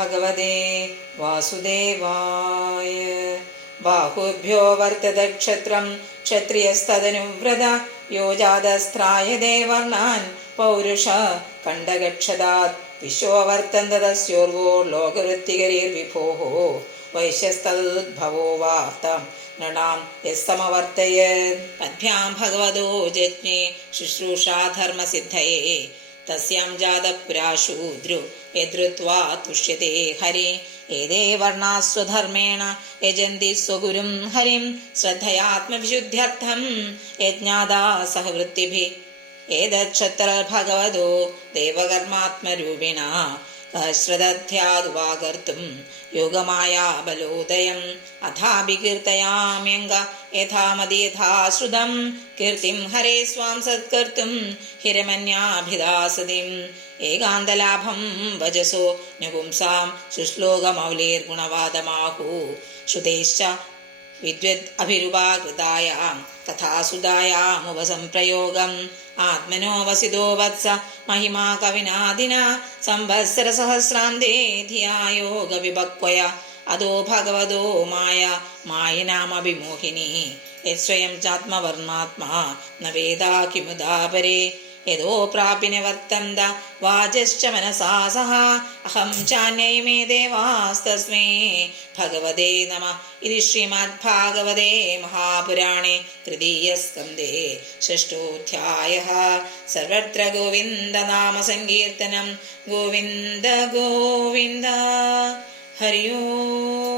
ഭഗവതേ വാസുദേവായ ബാഹുഭ്യോ വർത്തത ക്ഷത്രം ക്ഷത്രിയസ്തനുവ്രത യോ ജാതസ്ത്രായതേ വർണാൻ പൗരുഷ കണ്ടഗക്ഷതാത് വിശ്വവർത്തന്ത തസ്യോർവോ ലോകവൃത്തികരീർവിഭോः വൈശ്യസ്തദുദ്ഭവോ വാർത്താം നൃണാം യസ്തമവർത്തയ പദ്ഭ്യാം ഭഗവതോ ജജ്ഞേ ശുശ്രൂഷാധർമ്മസിദ്ധയേ തസ്യാം ജാതപുരാശൂദ്രു हरे തുഷ്യത്തെ ഹരി. ഏതേ വർണാസ്വധർമ്മേണ യജന്തി സ്വഗുരും ഹരിം. ശ്രദ്ധയാത്മവിശുദ്ധ്യർത്ഥം യജ്ഞാദാ സഹവൃത്തിഭി. ഏതക്ഷത്ര ഭഗവതോ ദേവകർമാത്മരൂപിണ യോഗമായാബലോദയം. അഥാഭികീർത്തയാമ്യങ്ക യഥാമതി യഥാശ്രുതം കീർത്തിം ഹരേ സ്വാം സത്കർത്തും ഹിരമന്യാഭിദാസതിം. ഏകാന്തലാഭം വജസോ നപുംസാം. ശുശ്ലോകമൗലേർഗുണവാദമാഹു ശ്രുതേശ്ച വിദ്വത് അഭിരുപാകൃതായാം തഥാസുതായാമുപസംപ്രയോഗം ആത്മനോ വസിതോ വത്സ മഹിമാ കവിനാദിന സംവത്സരസഹസ്രാന്തേ ധിയായോഗവിഭക്വയ അതോ ഭഗവതോ മായ മായനാമഭിമോഹിനി യസ്വയം ചാത്മവർമാത്മാ ന വേദാ കിമുദാപരേ യതോ പ്രാപിന വർത്തന്ത വാചശ്ച മനസാ സഹ അഹം ചാന്യൈമേ ദേവാസ്തസ്മേ ഭഗവതേ നമ ഇതി ശ്രീമദ്ഭാഗവതേ മഹാപുരാണേ തൃതീയസ്കന്ധേ ഷഷ്ടോധ്യായ സർവത്ര ഗോവിന്ദ ഗോവിന്ദ ഹരി ഓം